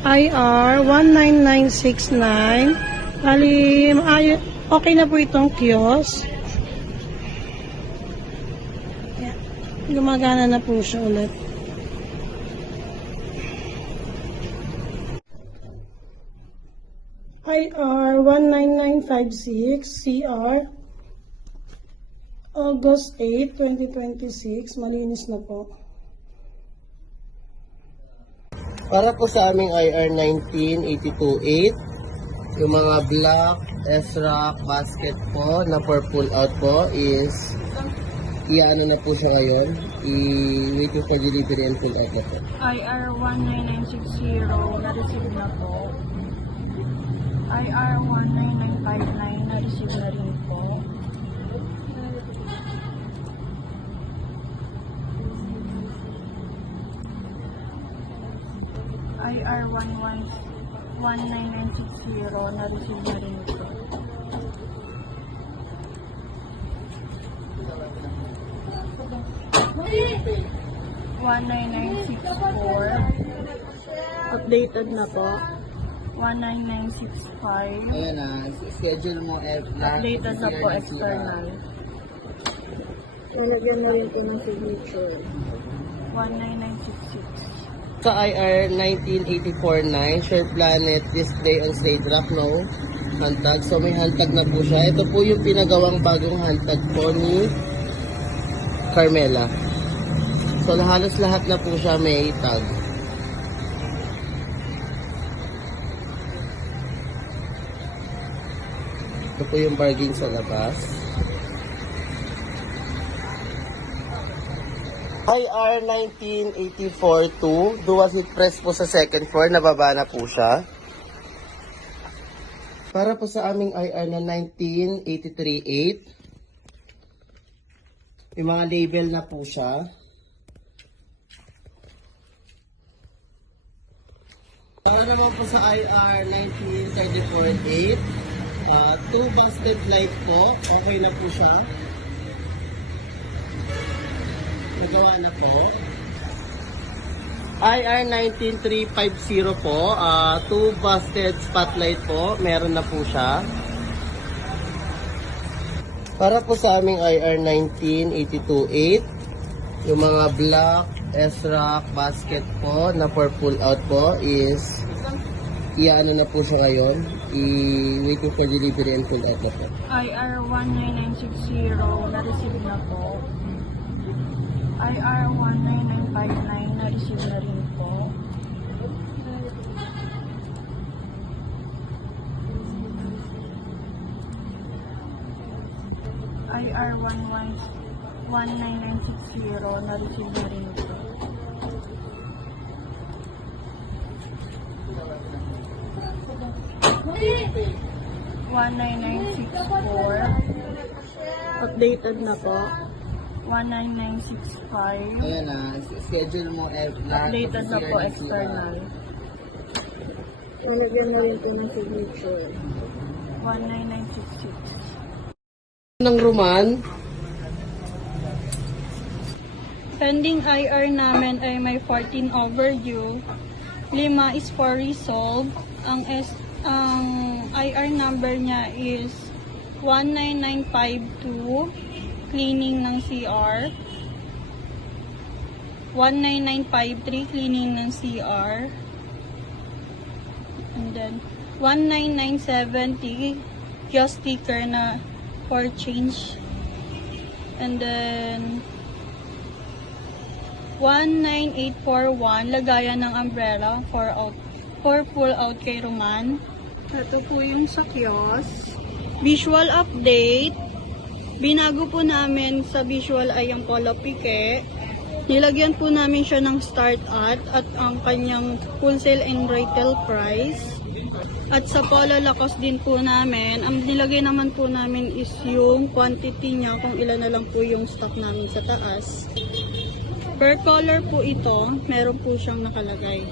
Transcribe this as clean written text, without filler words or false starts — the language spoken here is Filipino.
IR 19969. Bali, okay na po itong kiosk. Yan. Gumagana na po siya ulit. IR 19956 CR August 8, 2026. Malinis na po. Para po sa aming IR 19828, yung mga black S-Rock basket po na for pull out po is iano na po siya ngayon. I-wait for delivery and pull out na po. IR 19960 na-receive na po. IR 19959 na-receive na rin po. IR 19960 na-receive na rin po. One 19964 updated na po. 19965 Ayan na, schedule mo updated na po external. Lalagyan na rin po ng signature. 19966 Sa IR 19849, Share Planet display on stage rack, no handtag. So may handtag na po siya. Ito po yung pinagawang bagong handtag po ni Carmela. So halos lahat na po siya may tag. Ito po yung bargain sa labas. IR 19842, dual seat press po sa second floor, nababa na po siya. Para po sa aming IR na 19838, yung mga label na po siya. Para naman po sa IR 19348, 2 busted light po, okay na po siya. Nagawa na po. IR 19350 po, 2 busted spotlight po, meron na po siya. Para po sa aming IR 19828, yung mga black S-Rock basket po na for pull out po is iano na po siya ngayon. I-wait for delivery and pull out na po. IR 19960 na-receive na po. IR 19959 na-receive na rin po. IR 19960 na-receive na rin po. One 19964 updated na po. 19965 Ayan na, schedule mo updated na po external. Lalagyan na rin po ng signature. 19966 ng Roman. Pending IR namin ay may 14 overdue. 5 is for resolve. Ang IR number niya is 19952, cleaning ng CR. 19953, cleaning ng CR. And then 19970, kiosk sticker na for change. And then 19841, lagayan ng umbrella for pull out kay Roman. Ito po yung sa kiosk. Visual update. Binago po namin sa visual ay ang polo pique. Nilagyan po namin siya ng start at ang kanyang wholesale and retail price. At sa polo Lacoste din po namin, ang nilagay naman po namin is yung quantity niya, kung ilan na lang po yung stock namin sa taas. Per color po ito, meron po siyang nakalagay.